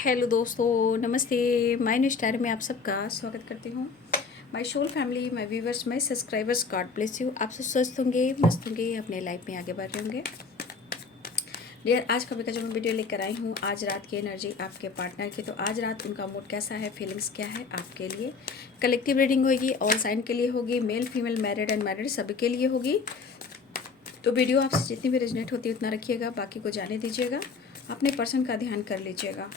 Hello दोस्तों, नमस्ते। My new star में आप सबका स्वागत करती हूँ। My soul family, my viewers, my subscribers, God bless you. आप सब स्वस्थ होंगे, मस्त होंगे, अपने लाइफ में आगे बढ़ रहे होंगे। डियर, आज का जो मैं वीडियो लेकर आई हूँ, आज रात की एनर्जी आपके पार्टनर की। तो आज रात उनका मूड कैसा है, फीलिंग्स क्या है आपके लिए। कलेक्टिव रीडिंग होगी, ऑल साइन के लिए होगी, मेल फीमेल, मैरिड अनमैरिड सभी के लिए होगी। तो वीडियो आपसे जितनी भी रेजोनेट होती है उतना रखिएगा, बाकी को जाने दीजिएगा। अपने पर्सन का ध्यान कर लीजिएगा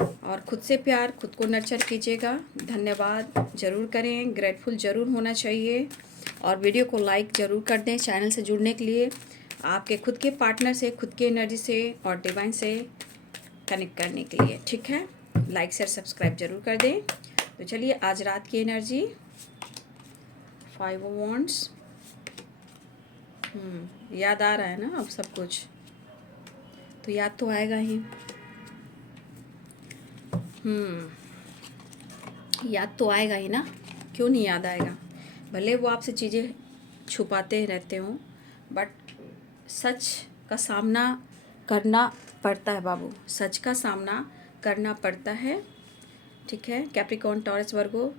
और खुद से प्यार, खुद को नर्चर कीजिएगा। धन्यवाद ज़रूर करें, ग्रेटफुल ज़रूर होना चाहिए और वीडियो को लाइक ज़रूर कर दें। चैनल से जुड़ने के लिए, आपके खुद के पार्टनर से, खुद की एनर्जी से और डिवाइन से कनेक्ट करने के लिए, ठीक है। लाइक शेयर सब्सक्राइब ज़रूर कर दें। तो चलिए, आज रात की एनर्जी 5 ऑफ वॉन्ड्स। याद आ रहा है ना अब सब कुछ, तो याद तो आएगा ही। याद तो आएगा ही ना, क्यों नहीं याद आएगा। भले वो आपसे चीज़ें छुपाते रहते हों, बट सच का सामना करना पड़ता है बाबू, सच का सामना करना पड़ता है, ठीक है। कैप्रिकॉर्न, टॉरस, वर्गो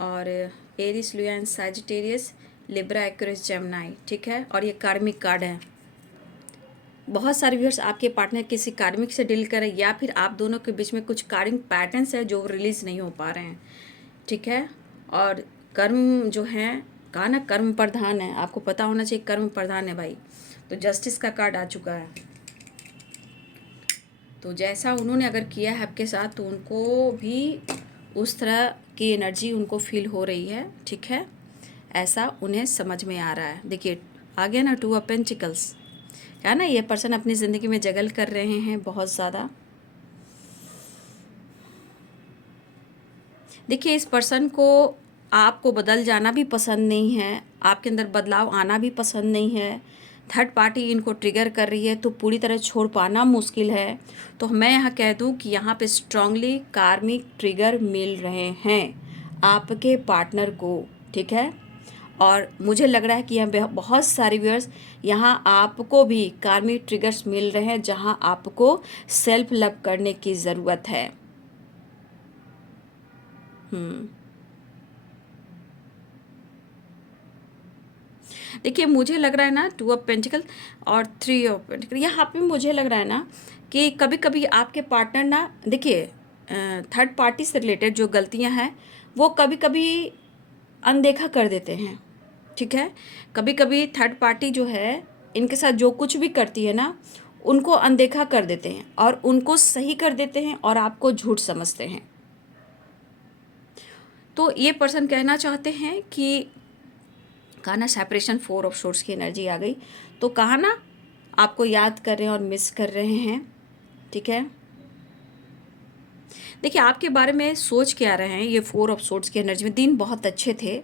और Aries, Leo and Sagittarius, Libra, Aquarius, Gemini, ठीक है। और ये कार्मिक कार्ड है। बहुत सारे व्यूअर्स आपके पार्टनर किसी कार्मिक से डील करें या फिर आप दोनों के बीच में कुछ कार्मिक पैटर्न्स है जो रिलीज नहीं हो पा रहे हैं, ठीक है। और कर्म जो है, कहा ना कर्म प्रधान है, आपको पता होना चाहिए कर्म प्रधान है भाई। तो जस्टिस का कार्ड आ चुका है। तो जैसा उन्होंने अगर किया है आपके साथ, तो उनको भी उस तरह की एनर्जी उनको फील हो रही है, ठीक है। ऐसा उन्हें समझ में आ रहा है। देखिए आ गया ना 2 ऑफ पेंटिकल्स, है ना। ये पर्सन अपनी ज़िंदगी में जगल कर रहे हैं बहुत ज़्यादा। देखिए, इस पर्सन को आपको बदल जाना भी पसंद नहीं है, आपके अंदर बदलाव आना भी पसंद नहीं है। थर्ड पार्टी इनको ट्रिगर कर रही है, तो पूरी तरह छोड़ पाना मुश्किल है। तो मैं यहाँ कह दूँ कि यहाँ पे स्ट्रांगली कार्मिक ट्रिगर मिल रहे हैं आपके पार्टनर को, ठीक है। और मुझे लग रहा है कि यहाँ बहुत सारे व्यूअर्स, यहाँ आपको भी कार्मिक ट्रिगर्स मिल रहे हैं जहाँ आपको सेल्फ लव करने की ज़रूरत है। देखिए, मुझे लग रहा है ना 2 ऑफ पेंटिकल और 3 ऑफ पेंटिकल, यहाँ पे मुझे लग रहा है ना कि कभी कभी आपके पार्टनर ना, देखिए थर्ड पार्टी से रिलेटेड जो गलतियाँ हैं वो कभी कभी अनदेखा कर देते हैं, ठीक है। कभी कभी थर्ड पार्टी जो है इनके साथ जो कुछ भी करती है ना, उनको अनदेखा कर देते हैं और उनको सही कर देते हैं और आपको झूठ समझते हैं। तो ये पर्सन कहना चाहते हैं कि, कहा ना सेपरेशन, 4 ऑफ सोर्स की एनर्जी आ गई, तो कहा ना आपको याद कर रहे हैं और मिस कर रहे हैं, ठीक है। देखिए, आपके बारे में सोच क्या रहे हैं। ये 4 ऑफ सोर्स की एनर्जी में दिन बहुत अच्छे थे।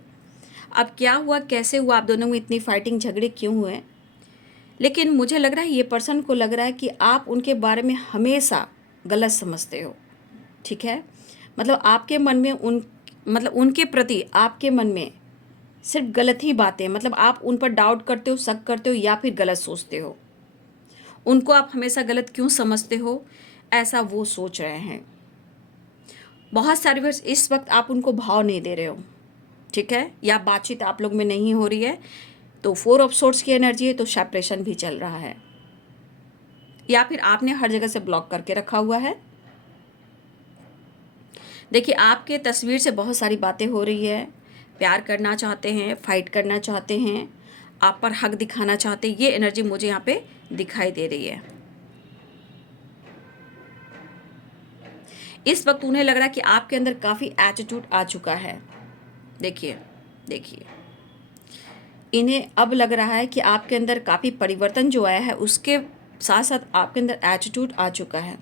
अब क्या हुआ, कैसे हुआ, आप दोनों में इतनी फाइटिंग, झगड़े क्यों हुए। लेकिन मुझे लग रहा है ये पर्सन को लग रहा है कि आप उनके बारे में हमेशा गलत समझते हो, ठीक है। मतलब आपके मन में उनके प्रति आपके मन में सिर्फ गलत ही बातें, मतलब आप उन पर डाउट करते हो, शक करते हो या फिर गलत सोचते हो। उनको आप हमेशा गलत क्यों समझते हो, ऐसा वो सोच रहे हैं। बहुत सारे वर्ष इस वक्त आप उनको भाव नहीं दे रहे हो, ठीक है, या बातचीत आप लोग में नहीं हो रही है। तो 4 ऑफ सोर्स की एनर्जी है, तो सेपरेशन भी चल रहा है या फिर आपने हर जगह से ब्लॉक करके रखा हुआ है। देखिए, आपके तस्वीर से बहुत सारी बातें हो रही है। प्यार करना चाहते हैं, फाइट करना चाहते हैं, आप पर हक दिखाना चाहते हैं, ये एनर्जी मुझे यहाँ पे दिखाई दे रही है। इस वक्त उन्हें लग रहा है कि आपके अंदर काफ़ी एटीट्यूड आ चुका है। देखिए देखिए, इन्हें अब लग रहा है कि आपके अंदर काफ़ी परिवर्तन जो आया है, उसके साथ साथ आपके अंदर एटीट्यूड आ चुका है।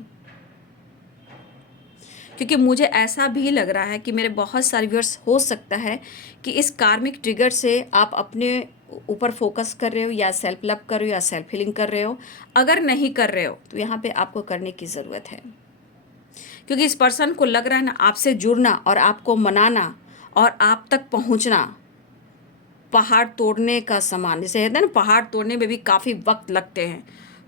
क्योंकि मुझे ऐसा भी लग रहा है कि मेरे बहुत सारे व्यूअर्स, हो सकता है कि इस कार्मिक ट्रिगर से आप अपने ऊपर फोकस कर रहे हो, या सेल्फ लव कर रहे हो, या सेल्फ हीलिंग कर रहे हो। अगर नहीं कर रहे हो तो यहाँ पे आपको करने की ज़रूरत है। क्योंकि इस पर्सन को लग रहा है ना, आपसे जुड़ना और आपको मनाना और आप तक पहुँचना पहाड़ तोड़ने का समान। जैसे कहते हैं ना, पहाड़ तोड़ने में भी काफ़ी वक्त लगते हैं,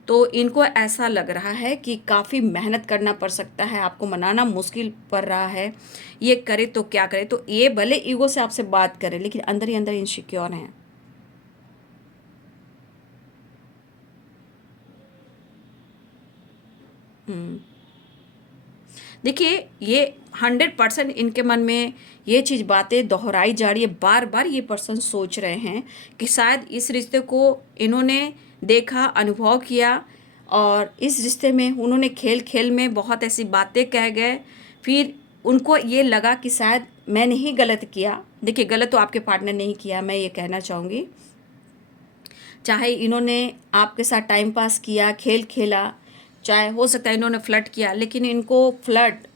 तो इनको ऐसा लग रहा है कि काफ़ी मेहनत करना पड़ सकता है, आपको मनाना मुश्किल पड़ रहा है, ये करे तो क्या करे। तो ये भले ईगो से आपसे बात करें लेकिन अंदर ही अंदर इनसिक्योर हैं। देखिए, ये 100% इनके मन में ये चीज़ बातें दोहराई जा रही है, बार बार ये पर्सन सोच रहे हैं कि शायद इस रिश्ते को इन्होंने देखा, अनुभव किया, और इस रिश्ते में उन्होंने खेल खेल में बहुत ऐसी बातें कह गए, फिर उनको ये लगा कि शायद मैंने ही गलत किया। देखिए, गलत तो आपके पार्टनर ने ही किया, मैं ये कहना चाहूँगी। चाहे इन्होंने आपके साथ टाइम पास किया, खेल खेला, चाहे हो सकता है इन्होंने फ्लर्ट किया, लेकिन इनको फ्लर्ट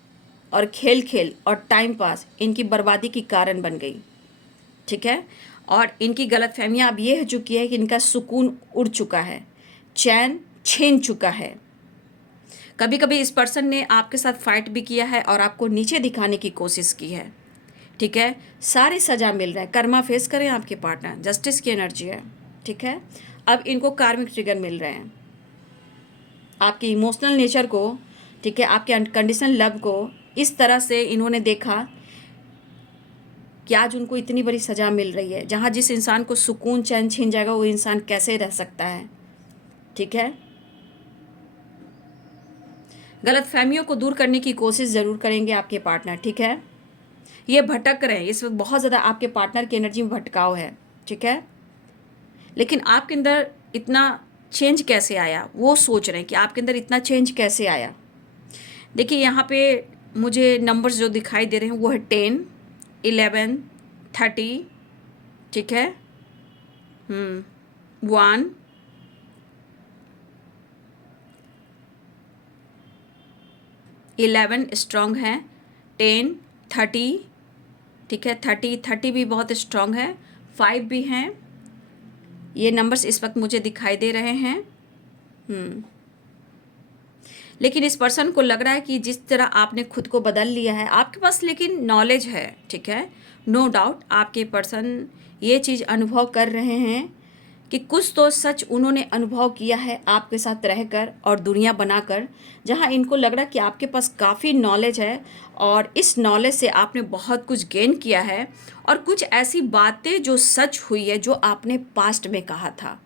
और खेल खेल और टाइम पास इनकी बर्बादी की कारण बन गई। ठीक है, और इनकी गलतफहमियां अब ये हो चुकी है कि इनका सुकून उड़ चुका है, चैन छीन चुका है। कभी कभी इस पर्सन ने आपके साथ फाइट भी किया है और आपको नीचे दिखाने की कोशिश की है। ठीक है, सारी सज़ा मिल रहा है, कर्मा फेस करें आपके पार्टनर, जस्टिस की एनर्जी है। ठीक है, अब इनको कार्मिक ट्रिगर मिल रहे हैं आपके इमोशनल नेचर को। ठीक है, आपके अनकंडीशनल लव को इस तरह से इन्होंने देखा कि आज उनको इतनी बड़ी सज़ा मिल रही है, जहाँ जिस इंसान को सुकून चैन छीन जाएगा वो इंसान कैसे रह सकता है। ठीक है, गलत फहमियों को दूर करने की कोशिश ज़रूर करेंगे आपके पार्टनर। ठीक है, ये भटक रहे हैं इस वक्त, बहुत ज़्यादा आपके पार्टनर की एनर्जी में भटकाव है। ठीक है, लेकिन आपके अंदर इतना चेंज कैसे आया, वो सोच रहे हैं कि आपके अंदर इतना चेंज कैसे आया। देखिए, यहाँ पे मुझे नंबर्स जो दिखाई दे रहे हैं वो है 10, 11, 30। ठीक है, 1, 11 स्ट्रॉन्ग है, 10, 30। ठीक है, 30 भी बहुत स्ट्रॉन्ग है, 5 भी हैं। ये नंबर्स इस वक्त मुझे दिखाई दे रहे हैं। लेकिन इस पर्सन को लग रहा है कि जिस तरह आपने खुद को बदल लिया है, आपके पास लेकिन नॉलेज है। ठीक है, नो डाउट आपके पर्सन ये चीज़ अनुभव कर रहे हैं कि कुछ तो सच उन्होंने अनुभव किया है आपके साथ रहकर और दुनिया बनाकर, जहां इनको लग रहा है कि आपके पास काफ़ी नॉलेज है और इस नॉलेज से आपने बहुत कुछ गेन किया है, और कुछ ऐसी बातें जो सच हुई है जो आपने पास्ट में कहा था।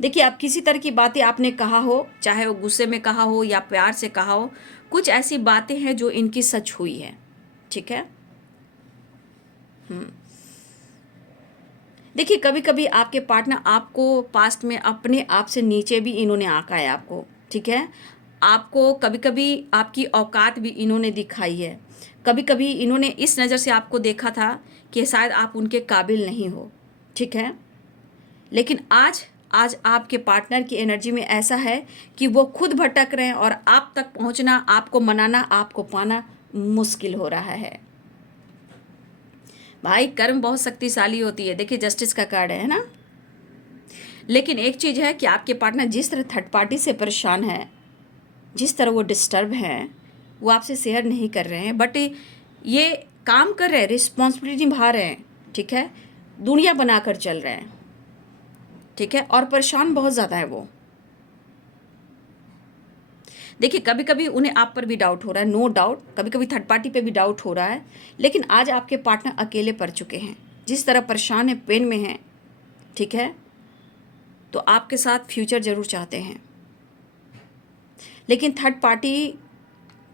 देखिए, आप किसी तरह की बातें आपने कहा हो, चाहे वो गुस्से में कहा हो या प्यार से कहा हो, कुछ ऐसी बातें हैं जो इनकी सच हुई है। ठीक है, देखिए, कभी कभी आपके पार्टनर आपको पास्ट में अपने आप से नीचे भी इन्होंने आंका है आपको। ठीक है, आपको कभी कभी आपकी औकात भी इन्होंने दिखाई है। कभी कभी इन्होंने इस नज़र से आपको देखा था कि शायद आप उनके काबिल नहीं हो। ठीक है, लेकिन आज आज आपके पार्टनर की एनर्जी में ऐसा है कि वो खुद भटक रहे हैं और आप तक पहुंचना, आपको मनाना, आपको पाना मुश्किल हो रहा है। भाई, कर्म बहुत शक्तिशाली होती है। देखिए, जस्टिस का कार्ड है ना। लेकिन एक चीज़ है कि आपके पार्टनर जिस तरह थर्ड पार्टी से परेशान है, जिस तरह वो डिस्टर्ब हैं, वो आपसे शेयर नहीं कर रहे हैं, बट ये काम कर रहे हैं, रिस्पॉन्सिबिलिटी निभा रहे हैं। ठीक है, दुनिया बनाकर चल रहे हैं। ठीक है, और परेशान बहुत ज़्यादा है वो। देखिए, कभी कभी उन्हें आप पर भी डाउट हो रहा है, नो डाउट, कभी कभी थर्ड पार्टी पे भी डाउट हो रहा है, लेकिन आज आपके पार्टनर अकेले पड़ चुके हैं, जिस तरह परेशान है, पेन में हैं। ठीक है, तो आपके साथ फ्यूचर ज़रूर चाहते हैं, लेकिन थर्ड पार्टी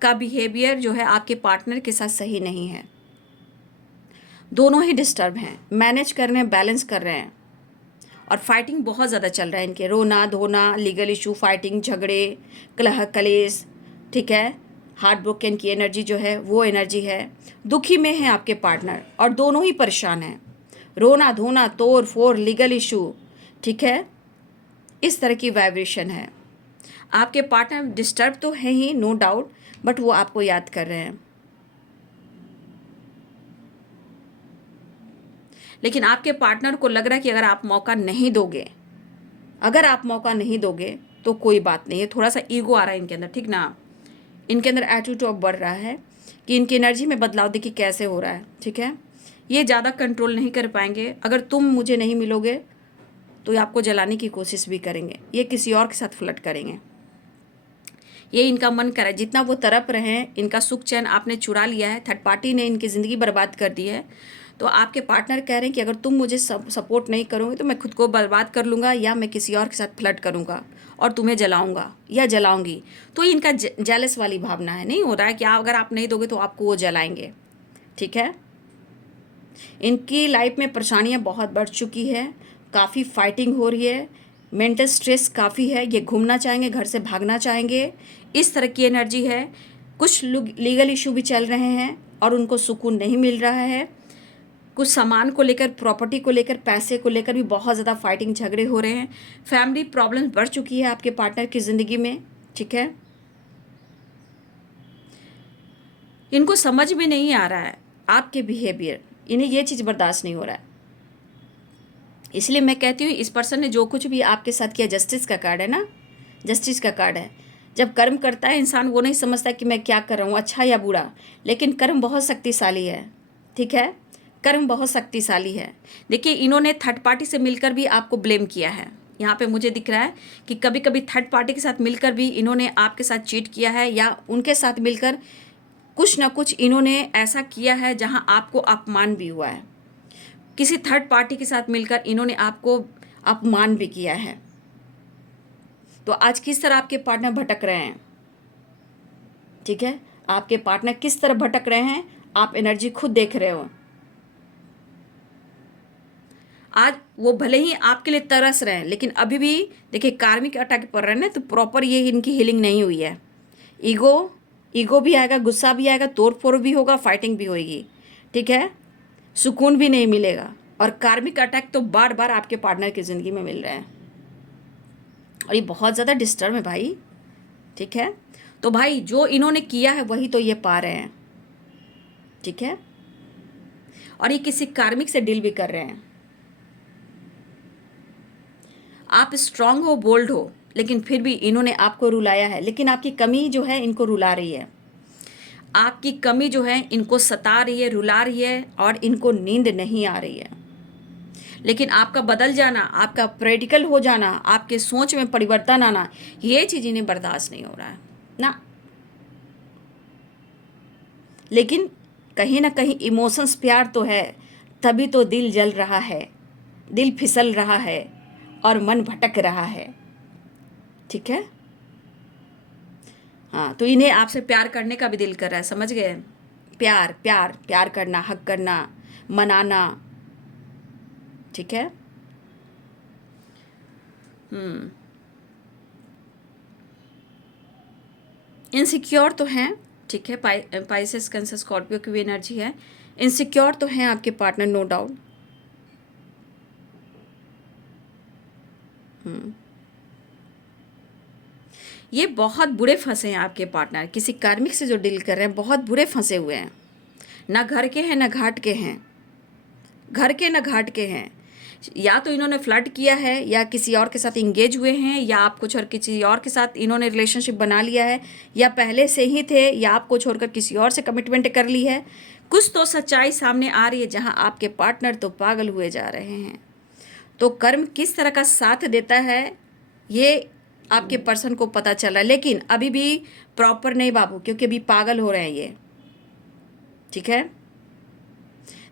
का बिहेवियर जो है आपके पार्टनर के साथ सही नहीं है। दोनों ही डिस्टर्ब हैं, मैनेज कर रहे हैं, बैलेंस कर रहे हैं, और फाइटिंग बहुत ज़्यादा चल रहा है इनके, रोना धोना, लीगल इशू, फाइटिंग, झगड़े, कलह कलेश। ठीक है, हार्ट ब्रोकन की एनर्जी जो है वो एनर्जी है। दुखी में है आपके पार्टनर और दोनों ही परेशान हैं, रोना धोना, तोड़ फोड़, लीगल इशू। ठीक है, इस तरह की वाइब्रेशन है। आपके पार्टनर डिस्टर्ब तो है ही, नो डाउट, बट वो आपको याद कर रहे हैं। लेकिन आपके पार्टनर को लग रहा है कि अगर आप मौका नहीं दोगे, अगर आप मौका नहीं दोगे तो कोई बात नहीं है। थोड़ा सा ईगो आ रहा है इनके अंदर। ठीक ना, इनके अंदर एटीट्यूड बढ़ रहा है कि इनकी एनर्जी में बदलाव देखिए कैसे हो रहा है। ठीक है, ये ज़्यादा कंट्रोल नहीं कर पाएंगे। अगर तुम मुझे नहीं मिलोगे तो ये आपको जलाने की कोशिश भी करेंगे, ये किसी और के साथ फ्लर्ट करेंगे। ये इनका मन करे, जितना वो तड़प रहे हैं, इनका सुख चैन आपने चुरा लिया है, थर्ड पार्टी ने इनकी ज़िंदगी बर्बाद कर दी है। तो आपके पार्टनर कह रहे हैं कि अगर तुम मुझे सपोर्ट नहीं करोगे तो मैं खुद को बर्बाद कर लूँगा, या मैं किसी और के साथ फ्लर्ट करूँगा और तुम्हें जलाऊँगा या जलाऊँगी। तो इनका जेलस वाली भावना है, नहीं हो रहा है कि अगर आप नहीं दोगे तो आपको वो जलाएंगे। ठीक है, इनकी लाइफ में परेशानियाँ बहुत बढ़ चुकी है, काफ़ी फाइटिंग हो रही है, मेंटल स्ट्रेस काफ़ी है, ये घूमना चाहेंगे, घर से भागना चाहेंगे, इस तरह की एनर्जी है। कुछ लीगल इशू भी चल रहे हैं और उनको सुकून नहीं मिल रहा है। कुछ सामान को लेकर, प्रॉपर्टी को लेकर, पैसे को लेकर भी बहुत ज़्यादा फाइटिंग झगड़े हो रहे हैं। फैमिली प्रॉब्लम्स बढ़ चुकी है आपके पार्टनर की ज़िंदगी में। ठीक है, इनको समझ में नहीं आ रहा है आपके बिहेवियर, इन्हें ये चीज़ बर्दाश्त नहीं हो रहा है। इसलिए मैं कहती हूँ इस पर्सन ने जो कुछ भी आपके साथ किया, जस्टिस का कार्ड है ना, जस्टिस का कार्ड है। जब कर्म करता है इंसान, वो नहीं समझता कि मैं क्या कर रहा हूँ, अच्छा या बुरा, लेकिन कर्म बहुत शक्तिशाली है। ठीक है, कर्म बहुत शक्तिशाली है। देखिए, इन्होंने थर्ड पार्टी से मिलकर भी आपको ब्लेम किया है। यहाँ पे मुझे दिख रहा है कि कभी कभी थर्ड पार्टी के साथ मिलकर भी इन्होंने आपके साथ चीट किया है, या उनके साथ मिलकर कुछ ना कुछ इन्होंने ऐसा किया है जहाँ आपको अपमान भी हुआ है। किसी थर्ड पार्टी के साथ मिलकर इन्होंने आपको अपमान भी किया है। तो आज किस तरह आपके पार्टनर भटक रहे हैं, ठीक है, आपके पार्टनर किस तरह भटक रहे हैं, आप एनर्जी खुद देख रहे हो। आज वो भले ही आपके लिए तरस रहे हैं, लेकिन अभी भी देखिए कार्मिक अटैक पड़ रहे हैं ना, तो प्रॉपर ये इनकी हीलिंग नहीं हुई है। ईगो भी आएगा, गुस्सा भी आएगा, तोड़ फोड़ भी होगा, फाइटिंग भी होगी। ठीक है, सुकून भी नहीं मिलेगा, और कार्मिक अटैक तो बार बार आपके पार्टनर की ज़िंदगी में मिल रहे हैं, और ये बहुत ज़्यादा डिस्टर्ब है भाई। ठीक है, तो भाई जो इन्होंने किया है वही तो ये पा रहे हैं। ठीक है, और ये किसी कार्मिक से डील भी कर रहे हैं। आप स्ट्रांग हो, बोल्ड हो, लेकिन फिर भी इन्होंने आपको रुलाया है। लेकिन आपकी कमी जो है इनको रुला रही है, आपकी कमी जो है इनको सता रही है, रुला रही है, और इनको नींद नहीं आ रही है। लेकिन आपका बदल जाना, आपका प्रैक्टिकल हो जाना, आपके सोच में परिवर्तन आना, ये चीज़ इन्हें बर्दाश्त नहीं हो रहा है ना। लेकिन कहीं ना कहीं इमोशंस, प्यार तो है, तभी तो दिल जल रहा है, दिल फिसल रहा है, और मन भटक रहा है। ठीक है, हाँ, तो इन्हें आपसे प्यार करने का भी दिल कर रहा है, समझ गए। प्यार प्यार प्यार करना, हक करना, मनाना। ठीक है, इनसिक्योर तो हैं। ठीक है, पाइसेस, कैंसर, स्कॉर्पियो की भी एनर्जी है। इनसिक्योर तो हैं आपके पार्टनर, नो डाउट। ये बहुत बुरे फंसे हैं आपके पार्टनर, किसी कार्मिक से जो डील कर रहे हैं, बहुत बुरे फंसे हुए हैं। ना घर के हैं, ना घाट के हैं, घर के ना घाट के हैं। या तो इन्होंने फ्लर्ट किया है, या किसी और के साथ इंगेज हुए हैं, या आपको छोड़ किसी और के साथ इन्होंने रिलेशनशिप बना लिया है, या पहले से ही थे, या आपको छोड़कर किसी और से कमिटमेंट कर ली है। कुछ तो सच्चाई सामने आ रही है जहां आपके पार्टनर तो पागल हुए जा रहे हैं। तो कर्म किस तरह का साथ देता है ये आपके पर्सन को पता चला, लेकिन अभी भी प्रॉपर नहीं बाबू, क्योंकि अभी पागल हो रहे हैं ये। ठीक है,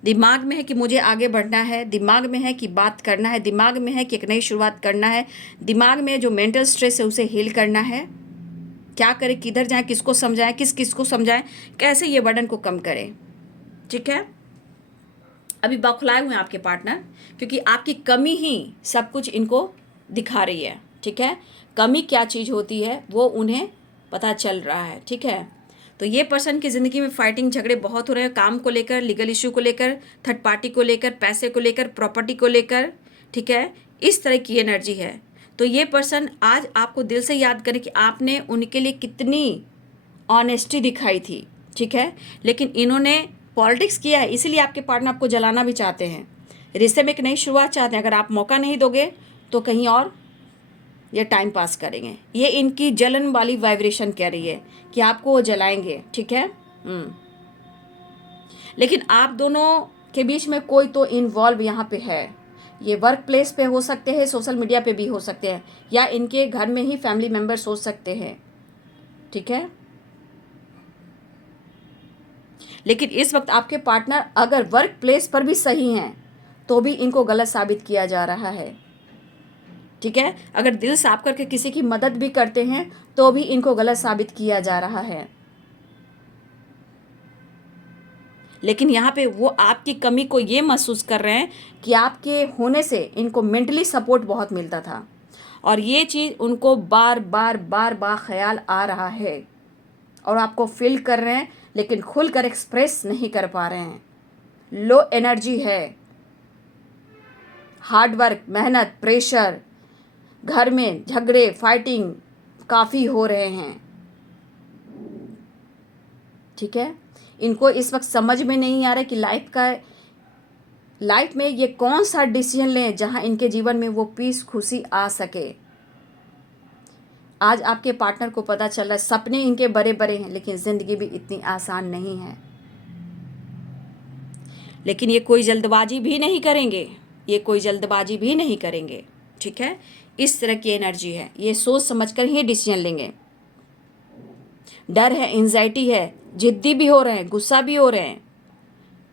दिमाग में है कि मुझे आगे बढ़ना है, दिमाग में है कि बात करना है, दिमाग में है कि एक नई शुरुआत करना है, दिमाग में जो मेंटल स्ट्रेस है उसे हील करना है। क्या करें, किधर जाएं, किसको समझाएं, किसको समझाएं, कैसे ये बर्डन को कम करें। ठीक है, अभी बौखलाए हुए हैं आपके पार्टनर, क्योंकि आपकी कमी ही सब कुछ इनको दिखा रही है। ठीक है, कमी क्या चीज़ होती है वो उन्हें पता चल रहा है। ठीक है, तो ये पर्सन की ज़िंदगी में फाइटिंग झगड़े बहुत हो रहे हैं, काम को लेकर, लीगल इशू को लेकर, थर्ड पार्टी को लेकर, पैसे को लेकर, प्रॉपर्टी को लेकर। ठीक है, इस तरह की एनर्जी है। तो ये पर्सन आज आपको दिल से याद करें कि आपने उनके लिए कितनी ऑनेस्टी दिखाई थी। ठीक है, लेकिन इन्होंने पॉलिटिक्स किया है, इसीलिए आपके पार्टनर आपको जलाना भी चाहते हैं, रिश्ते में एक नई शुरुआत चाहते हैं। अगर आप मौका नहीं दोगे तो कहीं और ये टाइम पास करेंगे। ये इनकी जलन वाली वाइब्रेशन कह रही है कि आपको वो जलाएंगे। ठीक है, लेकिन आप दोनों के बीच में कोई तो इन्वॉल्व यहाँ पे है, ये वर्क प्लेस पे हो सकते हैं, सोशल मीडिया पे भी हो सकते हैं, या इनके घर में ही फैमिली मेम्बर्स हो सकते हैं, ठीक है। लेकिन इस वक्त आपके पार्टनर अगर वर्क प्लेस पर भी सही हैं तो भी इनको गलत साबित किया जा रहा है, ठीक है। अगर दिल साफ करके किसी की मदद भी करते हैं तो भी इनको गलत साबित किया जा रहा है। लेकिन यहाँ पे वो आपकी कमी को ये महसूस कर रहे हैं कि आपके होने से इनको मेंटली सपोर्ट बहुत मिलता था, और ये चीज़ उनको बार बार बार बार ख्याल आ रहा है, और आपको फील कर रहे हैं लेकिन खुलकर एक्सप्रेस नहीं कर पा रहे हैं। लो एनर्जी है, हार्ड वर्क, मेहनत, प्रेशर, घर में झगड़े, फाइटिंग काफ़ी हो रहे हैं, ठीक है। इनको इस वक्त समझ में नहीं आ रहा है कि लाइफ में ये कौन सा डिसीजन लें जहां इनके जीवन में वो पीस, खुशी आ सके। आज आपके पार्टनर को पता चल रहा है सपने इनके बड़े बड़े हैं, लेकिन ज़िंदगी भी इतनी आसान नहीं है। लेकिन ये कोई जल्दबाजी भी नहीं करेंगे, ये कोई जल्दबाजी भी नहीं करेंगे, ठीक है। इस तरह की एनर्जी है, ये सोच समझकर ही डिसीजन लेंगे। डर है, एंजाइटी है, जिद्दी भी हो रहे हैं, गुस्सा भी हो रहे हैं,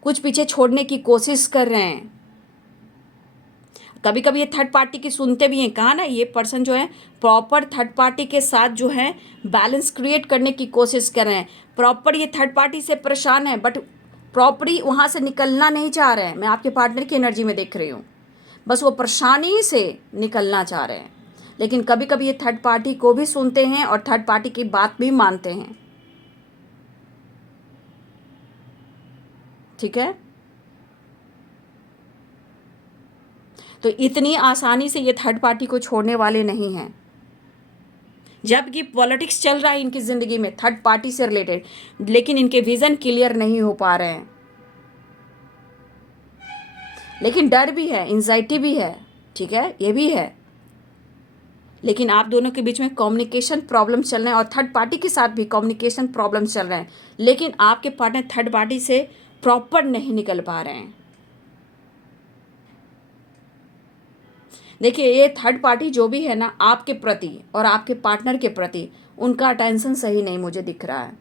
कुछ पीछे छोड़ने की कोशिश कर रहे हैं। कभी कभी ये थर्ड पार्टी की सुनते भी हैं। कहा ना, ये पर्सन जो है प्रॉपर थर्ड पार्टी के साथ जो है बैलेंस क्रिएट करने की कोशिश कर रहे हैं। प्रॉपर ये थर्ड पार्टी से परेशान है, बट प्रॉपरली वहाँ से निकलना नहीं चाह रहे हैं। मैं आपके पार्टनर की एनर्जी में देख रही हूँ, बस वो परेशानी से निकलना चाह रहे हैं। लेकिन कभी कभी ये थर्ड पार्टी को भी सुनते हैं और थर्ड पार्टी की बात भी मानते हैं, ठीक है। तो इतनी आसानी से ये थर्ड पार्टी को छोड़ने वाले नहीं हैं। जबकि पॉलिटिक्स चल रहा है इनकी ज़िंदगी में थर्ड पार्टी से रिलेटेड, लेकिन इनके विज़न क्लियर नहीं हो पा रहे हैं। लेकिन डर भी है, एंजाइटी भी है, ठीक है, ये भी है। लेकिन आप दोनों के बीच में कम्युनिकेशन प्रॉब्लम चल रहे हैं, और थर्ड पार्टी के साथ भी कम्युनिकेशन प्रॉब्लम चल रहे हैं। लेकिन आपके पार्टनर थर्ड पार्टी से प्रॉपर नहीं निकल पा रहे हैं। देखिए, ये थर्ड पार्टी जो भी है ना, आपके प्रति और आपके पार्टनर के प्रति उनका अटेंशन सही नहीं मुझे दिख रहा है।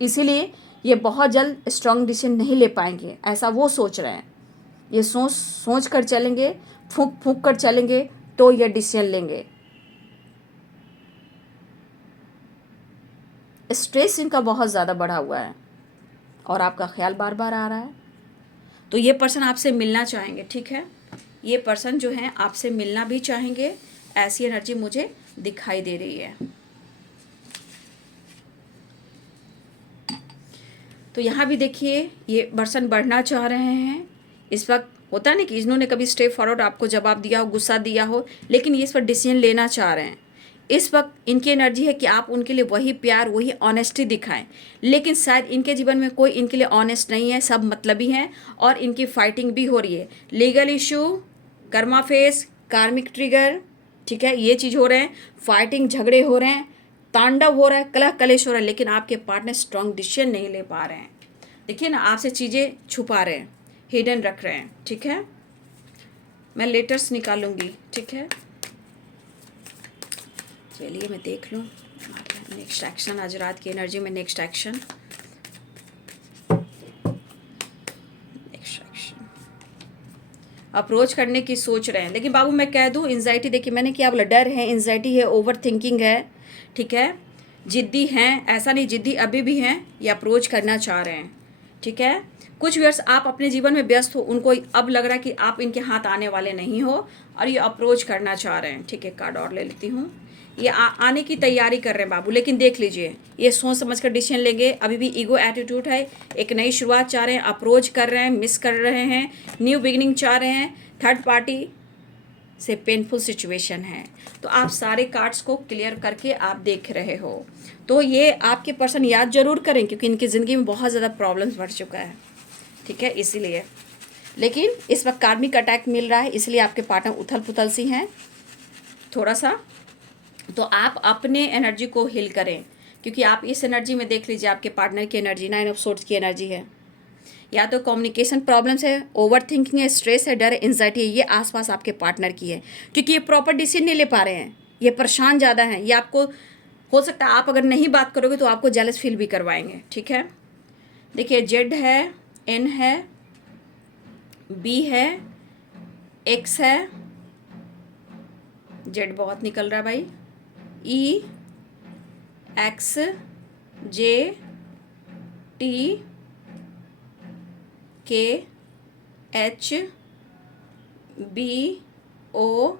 इसीलिए ये बहुत जल्द स्ट्रांग डिसीजन नहीं ले पाएंगे, ऐसा वो सोच रहे हैं। ये सोच कर चलेंगे, फूंक फूंक कर चलेंगे तो ये डिसीजन लेंगे। स्ट्रेस इनका बहुत ज़्यादा बढ़ा हुआ है और आपका ख्याल बार बार आ रहा है। तो ये पर्सन आपसे मिलना चाहेंगे, ठीक है। ये पर्सन जो है आपसे मिलना भी चाहेंगे, ऐसी एनर्जी मुझे दिखाई दे रही है। तो यहाँ भी देखिए, ये पर्सन बढ़ना चाह रहे हैं। इस वक्त होता है ना कि इन्होंने कभी स्टेप फॉरवर्ड आपको जवाब दिया हो, गुस्सा दिया हो, लेकिन ये इस पर डिसीजन लेना चाह रहे हैं। इस वक्त इनकी एनर्जी है कि आप उनके लिए वही प्यार, वही ऑनेस्टी दिखाएं। लेकिन शायद इनके जीवन में कोई इनके लिए ऑनेस्ट नहीं है, सब मतलबी हैं, और इनकी फाइटिंग भी हो रही है। लीगल इशू, कर्मा फेस, कार्मिक ट्रिगर, ठीक है, ये चीज़ हो रहे हैं। फाइटिंग, झगड़े हो रहे हैं, तांडव हो रहा है, कलह कलेश हो रहा है। लेकिन आपके पार्टनर स्ट्रॉन्ग डिसीजन नहीं ले पा रहे हैं। देखिए ना, आपसे चीज़ें छुपा रहे हैं, हिडन रख रहे हैं, ठीक है। मैं लेटर्स निकालूंगी, ठीक है। चलिए मैं देख लूँ नेक्स्ट एक्शन, आज रात की एनर्जी में नेक्स्ट एक्शन। अप्रोच करने की सोच रहे हैं, लेकिन बाबू मैं कह दूं, एंजाइटी देखिए मैंने क्या बोला, डर है, एंजाइटी है, ओवर थिंकिंग है, ठीक है। जिद्दी हैं, ऐसा नहीं, जिद्दी अभी भी हैं, ये अप्रोच करना चाह रहे हैं, ठीक है। कुछ व्यूअर्स आप अपने जीवन में व्यस्त हो, उनको अब लग रहा है कि आप इनके हाथ आने वाले नहीं हो, और ये अप्रोच करना चाह रहे हैं, ठीक है। कार्ड और ले लेती हूँ। ये आने की तैयारी कर रहे हैं बाबू, लेकिन देख लीजिए, ये सोच समझ कर डिसीजन लेंगे। अभी भी ईगो एटीट्यूड है, एक नई शुरुआत चाह रहे हैं, अप्रोच कर रहे हैं, मिस कर रहे हैं, न्यू बिगिनिंग चाह रहे हैं। थर्ड पार्टी से पेनफुल सिचुएशन है, तो आप सारे कार्ड्स को क्लियर करके आप देख रहे हो। तो ये आपके पर्सन याद जरूर करें, क्योंकि इनकी ज़िंदगी में बहुत ज़्यादा प्रॉब्लम्स बढ़ चुका है, ठीक है, इसीलिए। लेकिन इस वक्त कार्मिक अटैक मिल रहा है, इसलिए आपके पार्टनर उथल पुथल सी हैं थोड़ा सा। तो आप अपने एनर्जी को हील करें, क्योंकि आप इस एनर्जी में देख लीजिए, आपके पार्टनर की एनर्जी 9 ऑफ सोर्ड्स की एनर्जी है। या तो कम्युनिकेशन प्रॉब्लम्स है, ओवर थिंकिंग है, स्ट्रेस है, डर है, एंजाइटी है, ये आसपास आपके पार्टनर की है, क्योंकि ये प्रॉपर डिसीजन नहीं ले पा रहे हैं, ये परेशान ज़्यादा हैं, ये आपको हो सकता है आप अगर नहीं बात करोगे तो आपको जेलस फील भी करवाएंगे। ठीक है, देखिए जेड है, एन है, बी है, एक्स है, जेड बहुत निकल रहा है भाई, E, X, J, T, K, H, B, O,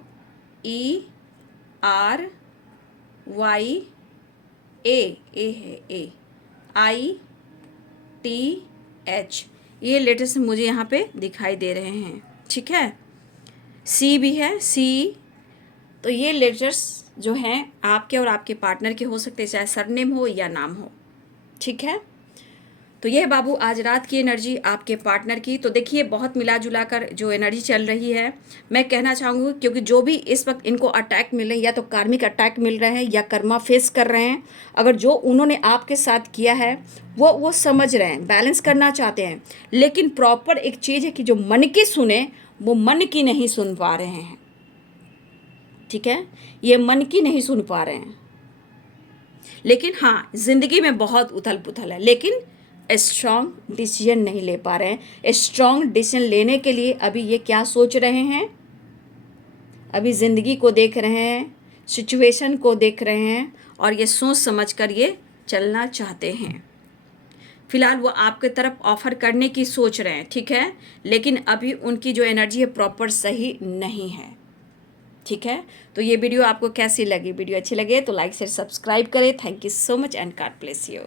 E, R, Y, A है ए, आई, टी, एच, ये लेटर्स मुझे यहाँ पे दिखाई दे रहे हैं। ठीक है, सी भी है, सी, तो ये लेटर्स जो हैं आपके और आपके पार्टनर के हो सकते हैं, चाहे सरनेम हो या नाम हो। ठीक है, तो ये बाबू आज रात की एनर्जी आपके पार्टनर की। तो देखिए बहुत मिला जुला कर जो एनर्जी चल रही है, मैं कहना चाहूँगी क्योंकि जो भी इस वक्त इनको अटैक मिल रहे हैं, या तो कार्मिक अटैक मिल रहे हैं या कर्मा फेस कर रहे हैं, अगर जो उन्होंने आपके साथ किया है वो समझ रहे हैं, बैलेंस करना चाहते हैं, लेकिन प्रॉपर एक चीज़ है कि जो मन की सुने वो मन की नहीं सुन पा रहे हैं। ठीक है, ये मन की नहीं सुन पा रहे हैं, लेकिन हाँ ज़िंदगी में बहुत उथल पुथल है, लेकिन स्ट्रॉन्ग डिसीजन नहीं ले पा रहे हैं। स्ट्रॉन्ग डिसीजन लेने के लिए अभी ये क्या सोच रहे हैं, अभी ज़िंदगी को देख रहे हैं, सिचुएशन को देख रहे हैं, और ये सोच समझ कर ये चलना चाहते हैं। फिलहाल वो आपके तरफ ऑफर करने की सोच रहे हैं। ठीक है, लेकिन अभी उनकी जो एनर्जी है प्रॉपर सही नहीं है। ठीक है, तो ये वीडियो आपको कैसी लगी? वीडियो अच्छी लगे तो लाइक शेयर सब्सक्राइब करें। Thank you so much and God bless you.